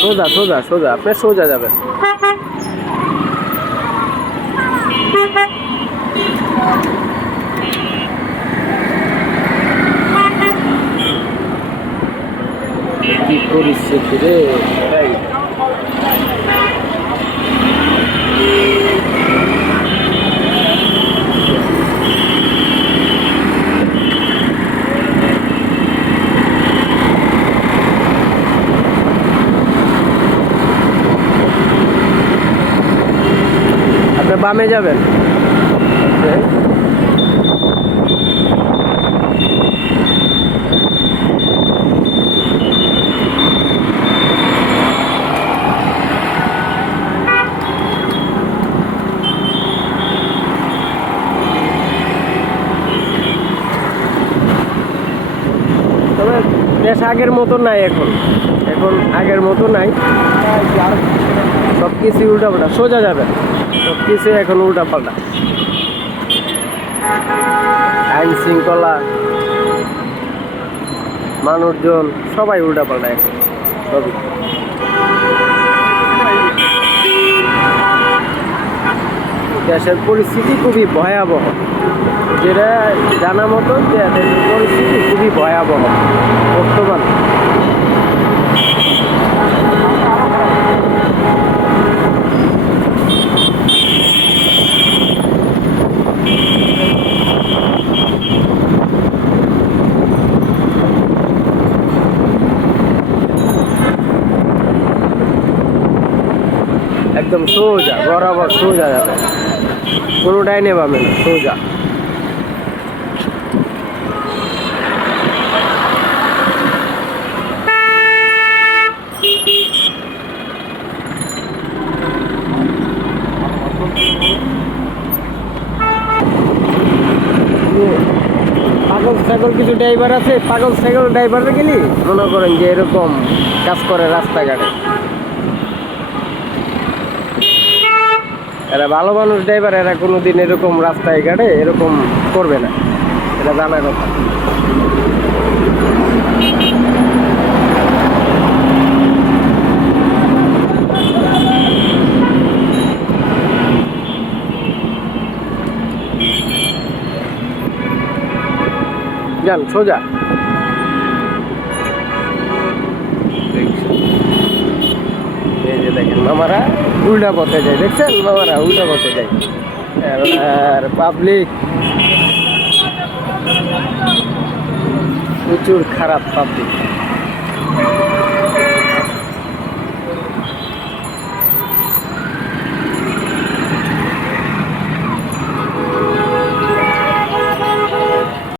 সোজা সোজা সোজা। আপনি সোজা যাবেন। কি করিস রে এই। আপনি বামে যাবেন. তবে আগের মতো নাই এখন এখন আগের মতো নাই সব কিছু উল্টা পাল্টা, সোজা যাবে। সব কিছু এখন উল্টা পাল্টা। আইন শৃঙ্খলা, মানুষজন, সবাই উল্টা পাল্টা এখন, সবই। দেশের পরিস্থিতি খুবই ভয়াবহ। যেটা জানা মতো যে দেশের পরিস্থিতি খুবই ভয়াবহ, বর্তমান। একদম সোজা, বরাবর সোজা যাবে কোনোটাই নেবাবে না সোজা। পাগল কিছু ড্রাইভার আছে? পাগল ছাগল ড্রাইভারে গেলি মনে করেন যে এরকম কাজ করে রাস্তাঘাটে। এরা ভালো মানুষ ড্রাইভার, এরা কোনো দিন এরকম রাস্তায় ঘাটে এরকম করবে না। এটা জানা কথা। সোজা। মামারা উল্টা পথে যায় দেখছেন? মামারা উল্টা পথে যায়। আর পাবলিক প্রচুর খারাপ পাবলিক